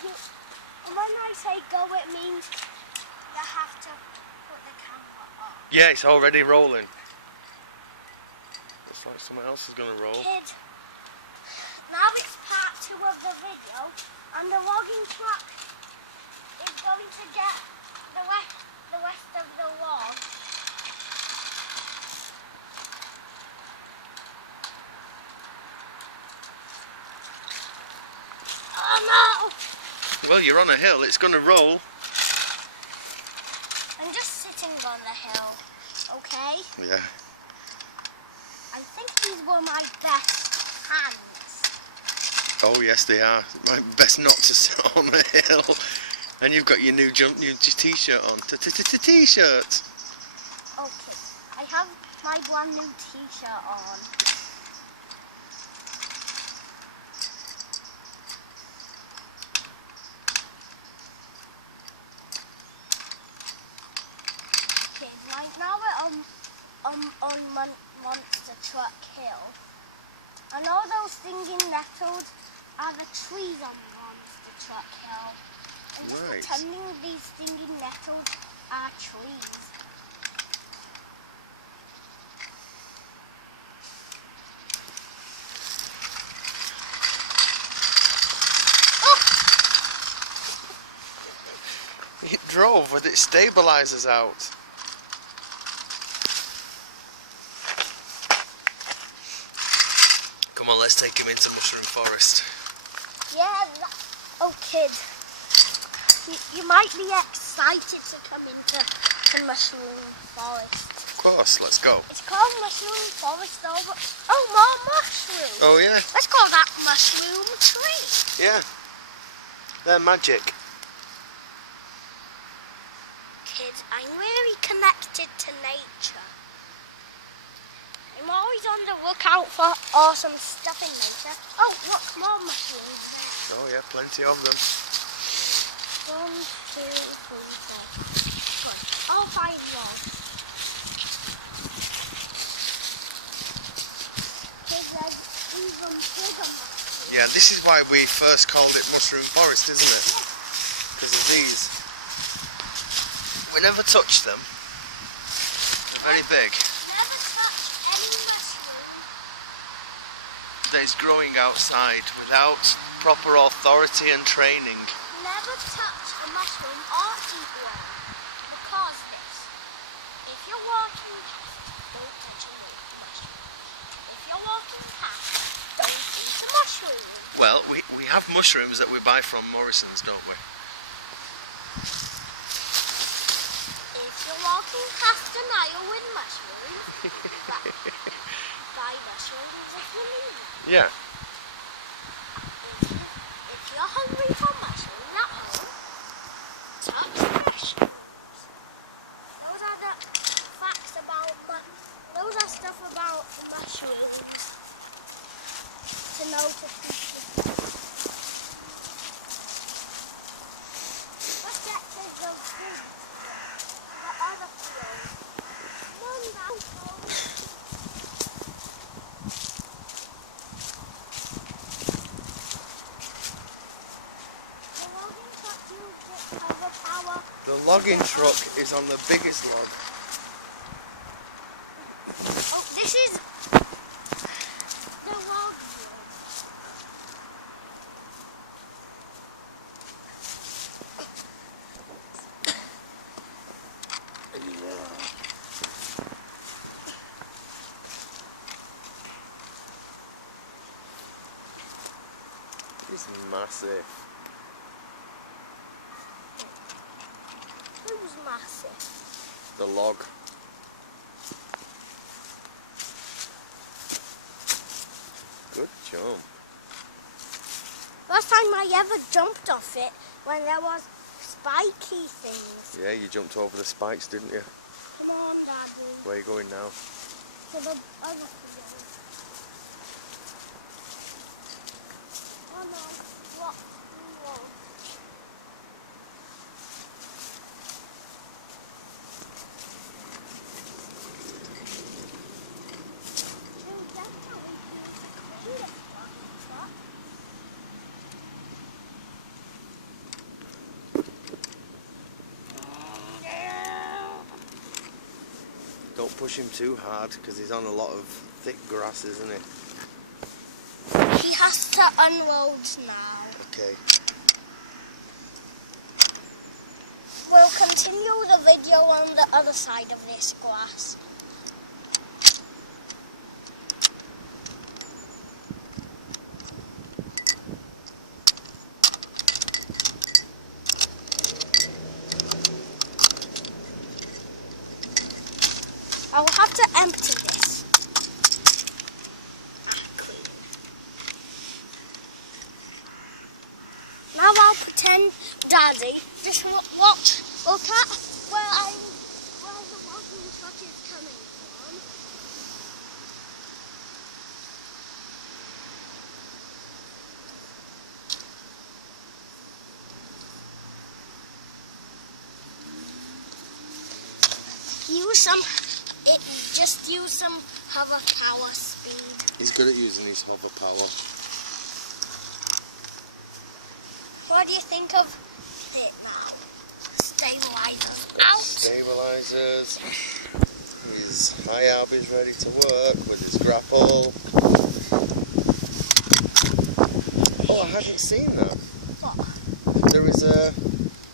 when I say go, it means you have to put the camera on. Yeah, it's already rolling. Looks like someone else is going to roll. Kid, now it's part 2 of the video, and the logging truck is going to get the rest of the log. Oh no! Well, you're on a hill, it's going to roll. I'm just sitting on the hill, okay? Yeah. I think these were my best hands. Oh yes, they are. Best not to sit on a hill. And you've got your new t-shirt on. T-shirt. Okay, I have my brand new t-shirt on. Right now we're on Monster Truck Hill, and all those stinging nettles are the trees on Monster Truck Hill. I'm just pretending these stinging nettles are trees. Oh! It drove with its stabilizers out. Come on, let's take him into Mushroom Forest. Yeah, oh kid, you might be excited to come into the Mushroom Forest. Of course, let's go. It's called Mushroom Forest though, but oh, more mushrooms. Oh yeah? Let's call that Mushroom Tree. Yeah, they're magic. Kids, I'm really connected to nature. I'm always on the lookout for awesome stuff in nature. Oh, look, more mushrooms there. Oh yeah, plenty of them. 1, 2, 3, 4. Good. All 5 logs. Kids, there's even bigger mushrooms. Yeah, this is why we first called it Mushroom Forest, isn't it? Because of these. We never touched them. Very big. Never touch any mushroom. That is growing outside without proper authority and training. Never touch a mushroom or eat one. Because this. If you're walking past, don't touch a mushroom. If you're walking past, don't eat the mushroom. Well, we have mushrooms that we buy from Morrisons, don't we? If you're walking past an aisle with mushrooms, buy mushrooms if you need them. Yeah. If you're hungry for mushrooms at home, touch mushrooms. Those are the facts about those are stuff about mushrooms to know to teach. Let's get to the food. The other field. Mum, that's cold. The logging truck is on the biggest log. Oh, this is the log. It's massive. Who's massive? The log. Good jump. Last time I ever jumped off it when there was spiky things. Yeah, you jumped over the spikes, didn't you? Come on, Daddy. Where are you going now? To the other field. Oh no, what? Whoa. Don't push him too hard because he's on a lot of thick grass, isn't he? He has to unload now. Okay. We'll continue the video on the other side of this grass. I'll have to empty this. Clean. Now I'll pretend Daddy just look at where the logging truck is coming from. Use some hover power speed. He's good at using his hover power. What do you think of it now? Stabilizers out. Stabilizers. His high ab is ready to work with his grapple. Oh, I hadn't seen that. What? There is a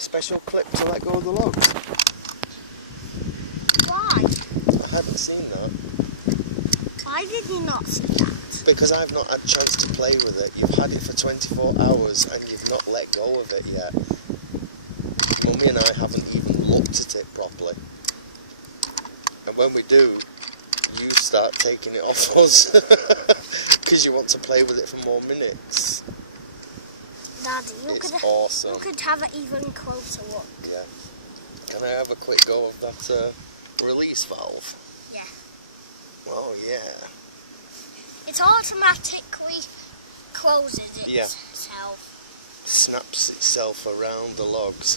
special clip to let go of the logs. Why? I hadn't seen that. Why did you not see that? Because I've not had a chance to play with it. You've had it for 24 hours and you've not let go of it yet. Mummy and I haven't even looked at it properly. And when we do, you start taking it off us. Because you want to play with it for more minutes. Daddy, It's awesome. You could have an even closer look. Yeah. Can I have a quick go of that release valve? Yeah. Oh yeah. It automatically closes Yeah. itself. Snaps itself around the logs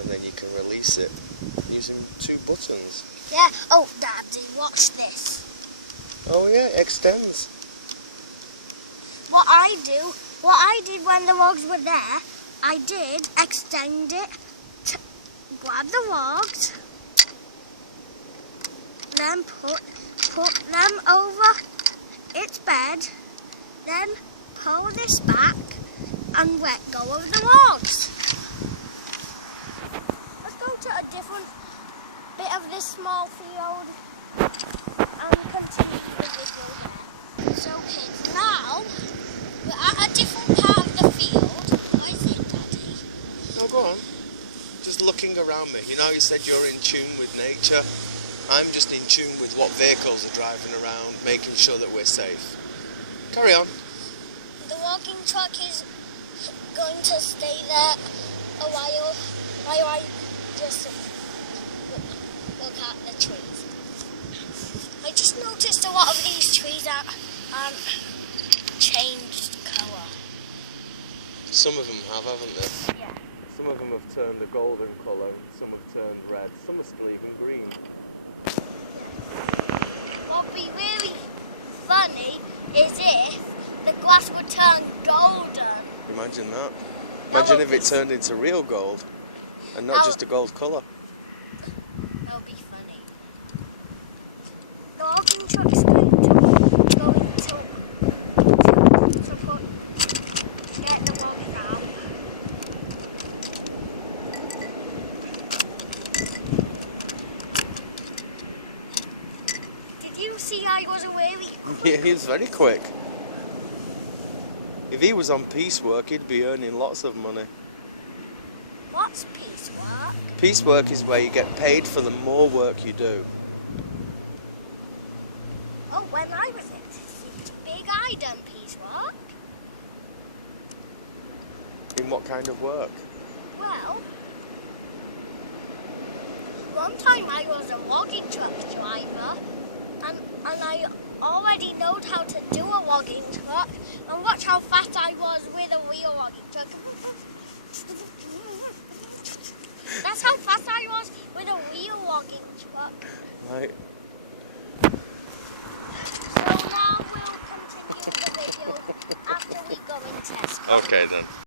and then you can release it using 2 buttons. Yeah. Oh, Daddy, watch this. Oh yeah, it extends. What I did when the logs were there, I did extend it, grab the logs, then put them over its bed, then pull this back and let go of the logs. Let's go to a different bit of this small field and continue the video there. So kids, now we're at a different part of the field. What is it, Daddy? No, go on. Just looking around me. You know, you said you're in tune with nature. I'm just in tune with what vehicles are driving around, making sure that we're safe. Carry on. The walking truck is going to stay there a while I just look at the trees. I just noticed a lot of these trees aren't changed colour. Some of them have, haven't they? Yeah. Some of them have turned a golden colour, some have turned red, some are still even green. What would be really funny is if the glass would turn golden. Imagine that. Imagine if it turned into real gold and not just a gold colour. That would be funny. The walking truck is going to get the logs out. Did you see I was really quick? Yeah, he was very quick. If he was on piecework, he'd be earning lots of money. What's piecework? Piecework is where you get paid for the more work you do. Oh, when I was in Big, I done piecework. In what kind of work? Well, one time I was a logging truck driver, and I already knowed how to do a logging truck, and watch how fast I was with a real logging truck. That's how fast I was with a real logging truck. Right. So now we'll continue the video after we go and test. Okay then.